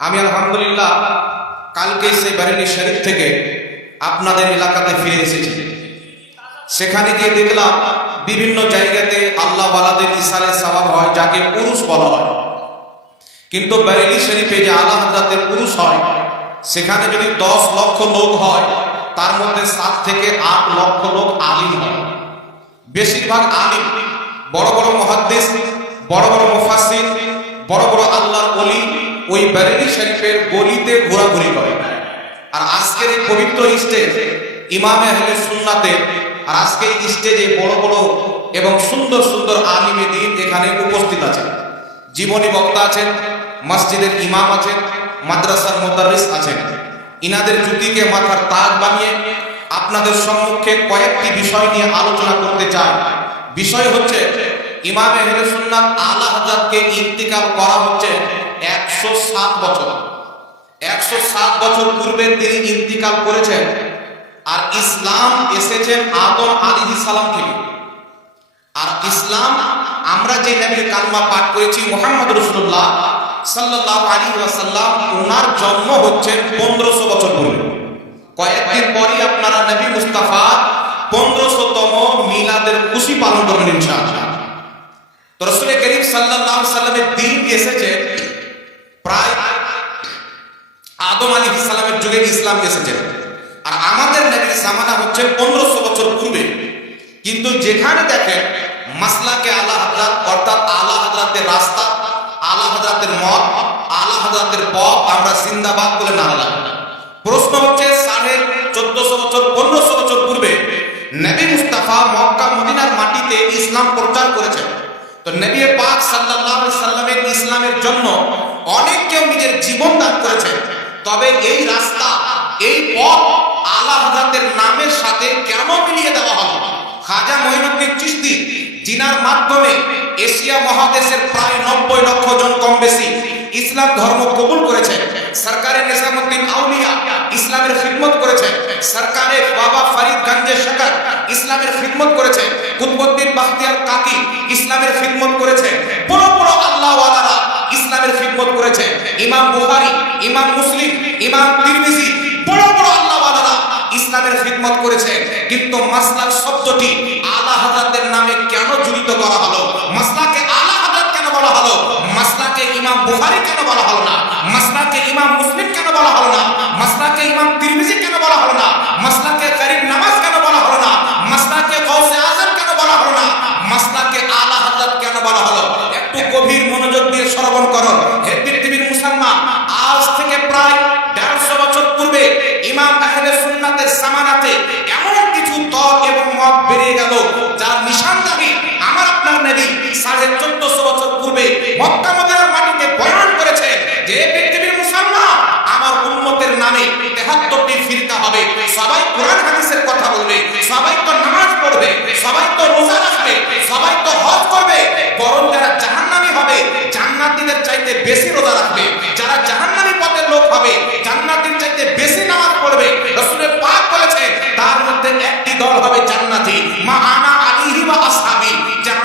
আমি আলহামদুলিল্লাহ কালকে সেই বারেলি শরীফ থেকে আপনাদের এলাকাতে ফিরে এসেছি। সেখানে গিয়ে দেখলাম বিভিন্ন জায়গাতে আল্লাহ বালাদের ইসালে সবাব হয়, যাকে পুরুষ বলা হয়। কিন্তু বারেলি শরীফে যে আল্লাহ হাজরাতের পুরুষ হয়, সেখানে যদি দশ লক্ষ লোক হয়, তার মধ্যে সাত থেকে আট লক্ষ লোক আলিম হয়। বেশিরভাগ আলিম, বড় বড় মহাদ্দেশ বড় বড় মুফাসসির, বড় বড় আল্লাহর ওলি ওই বারেলি শরীফের গলিতে ঘোরাঘুরি করে। আর আজকের এই পবিত্র স্টেজ ইমামে আহলে সুন্নাতে, আর আজকে এই স্টেজে বড় বড় এবং সুন্দর সুন্দর আলিমে দিন এখানে উপস্থিত আছেন। জীবনী বক্তা আছেন, মসজিদের ইমাম আছেন, মাদ্রাসার মোদারিস আছেন। ইনাদের জুতিকে মাথার তাজ বানিয়ে আপনাদের সম্মুখে কয়েকটি বিষয় নিয়ে আলোচনা করতে চাই। বিষয় হচ্ছে, ইমাম আহলে সুন্নাত আলা হাজারকে ইন্তিকাল করা হচ্ছে একশো সাত বছর। একশো সাত বছর পূর্বে তিনি ইন্তিকাল করেছেন আর ইসলাম এসেছেন আদম আলী থেকে। আর ইসলাম আমরা যে নবীর কালমা পাঠ করেছি মোহাম্মদ রসুল্লাহ সাল্লাল্লাহু আলাইহি ওয়াসাল্লাম ওনার জন্ম হচ্ছে পনেরোশো বছর পূর্বে। কয়েকদিন পরই আপনারা নবী মুস্তাফা পনেরোশোতম মিলাদের খুশি পালন করবেন ইনশাআল্লাহ তো রসুল করিম সাল্লাল্লাহু সাল্লামের দিন এসেছে প্রায় আদম আলী সালামের যুগে ইসলাম এসেছে আর আমাদের নবীর জামানা হচ্ছে পনেরোশো বছর পূর্বে। কিন্তু যেখানে দেখেন মাসলাকে আলা হাজরাত অর্থাৎ আলা হাজরাতের রাস্তা, আলা হাজরাতের মত আলা হাজরাতের পথ আমরা জিন্দাবাদ বলে না লাগি প্রশ্ন হচ্ছে, সাড়ে চোদ্দশো বছর, পনেরোশো বছর পূর্বে নবী মুস্তাফা মক্কা, মদিনার মাটিতে ইসলাম প্রচার করেছেন। তো নবী পাক আলাইহি সাল্লামের ইসলামের জন্য অনেক কেউ নিজের জীবন দান করেছেন। তবে এই রাস্তা, এই পথ হযরতের নামের সাথে কেন মিলিয়ে দেওয়া খাজা মঈনুদ্দিন চিশতি, জিনার মাধ্যমে এশিয়া মহাদেশের প্রায় নব্বই লক্ষ জন কম বেশি ইসলাম ধর্ম কবুল করেছে। নিজামুদ্দিন আউলিয়া ইসলামের খিদমত করেছে। সরকারের বাবা ফরিদ গঞ্জে ইসলামের খিদমত করেছে। কুতবুদ্দিন বাখতিয়ার কাকি ইসলামের খিদমত করেছে। ইসলামের খিদমত করেছে। ইমাম বুখারী, ইমাম মুসলিম, ইমাম তিরমিজি বড় বড় আল্লাহ ওয়ালারা ইসলামের খিদমত করেছে। কিন্তু মাসলাক শব্দটি আলা হযরতের নামে কেন জড়িত করা হলো? মাসলাকে আলা হযরত কেন বলা হলো? মাসলাকে ইমাম বুখারী কেন বলা হলো না? মাসলাকে ইমাম মুসলিম কেন বলা হলো না? মাসলাকে ইমাম তিরমিজি কেন বলা হলো না? মাসলাকে গরিব নামাজ কেন বলা হলো না? মাসলাকে গৌসে আজম কেন বলা হলো না? মাসলাকে আলা হযরত মা আনা আলিহি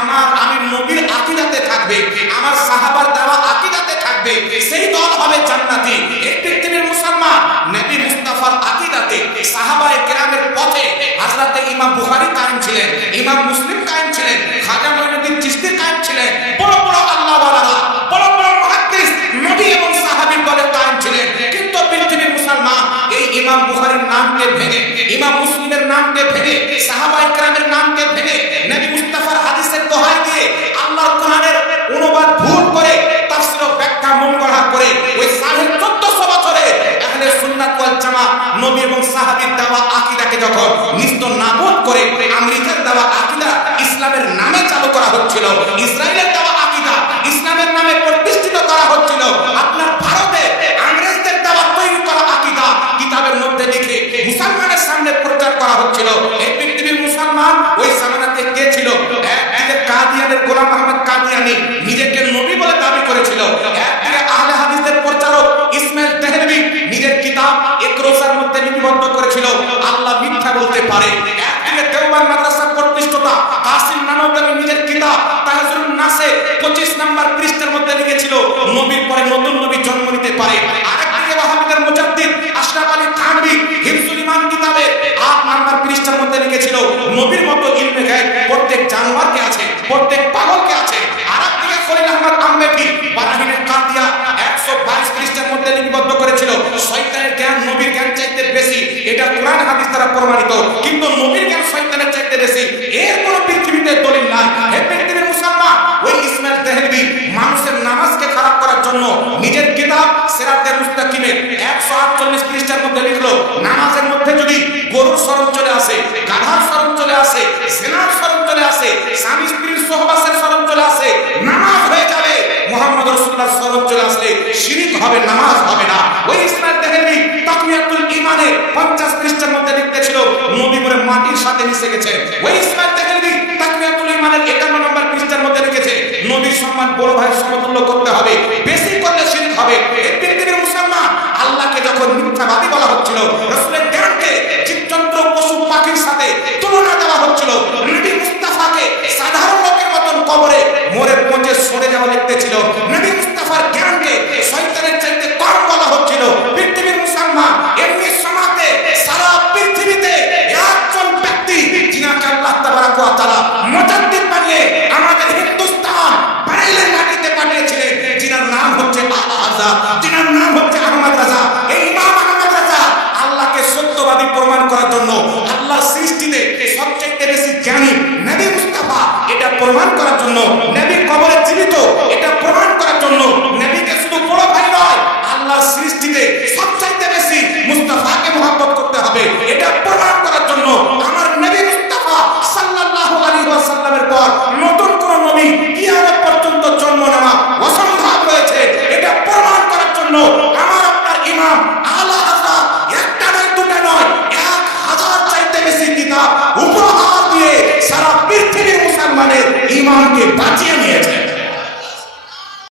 আমার আমি নবীর আকীদাতে থাকবে, আমার সাহাবার দেওয়া থাকবে, সেই দল হবে জান্নাতি। ইমাম বুখারী কায়েম ছিলেন, ইমাম মুসলিম কায়েম ছিলেন, খাজা ছিলেন, বড় বড় আল্লাহ ওয়ালারা বড় বড় মুহাদ্দিস ছিলেন। কিন্তু পৃথিবীর এই ইমাম বুখারীর নামকে ভেঙে ইমাম মুসলিমের নামকে ভেঙে সাহাবায়ে কেরামের নামকে ভেঙে, নবী মুস্তাফার হাদিসের দোহাই দিয়ে আল্লাহর কোরআনের অনুবাদ ভুল করে তাফসীর ও ব্যাখ্যা মন করে ওই সাড়ে চোদ্দশো বছরে আহলে সুন্নাত ওয়াল জামাত নবী এবং সাহাবীর দেওয়া আকীদাকে যখন নিস্ত নাবুদ করে আমেরিকার দেওয়া আকীদা ইসলামের নামে চালু করা হচ্ছিল, ইসরায়েলের দেওয়া প্রমাণিত। কিন্তু নবীর জ্ঞান শয়তানের চাইতে বেশি? এর কোনো পৃথিবীতে দলিল নাই। হে পৃথিবীর মুসলমান, ওই ইসমাইল দেহলভি মানুষের নামাজকে খারাপ করার জন্য নিজের কিতাব সেরাতে মুস্তাকিমে একশো আটচল্লিশ পৃষ্ঠার মধ্যে লিখলো, নামাজের মধ্যে যদি গরুর স্মরণ চলে আসে, গাধার স্মরণ চলে আসে সেনার স্মরণ চলে আসে, স্বামী স্ত্রীর সহবাসের স্মরণ চলে আসে, নামাজ হয়ে যাবে। মোহাম্মদ রসুল্লাহ স্মরণ চলে আসলে শিরিক হবে, নামাজ হবে না। ওই ইসমাইল দেহেলভি তাকমিয়াতুল ইমানে 50 পৃষ্ঠার মধ্যে লিখতে ছিল নবী বলে মাটির সাথে মিশে গেছে। ওই ইসমাইল তাকলিবি তাকমিয়াতুল ইমানের 51 নম্বর পৃষ্ঠার মধ্যে রেখেছে, নবীর সম্মান বড় ভাই সমতুল্য করতে হবে, বেশি করলে শিরক হবে। এই পৃথিবীর মুসলমান আল্লাহকে যখন মিথ্যাবাদী বলা হচ্ছিল জন্য কিতাব উপহার দিয়ে সারা পৃথিবীর মুসলমানের ইমানকে বাঁচিয়ে নিয়েছে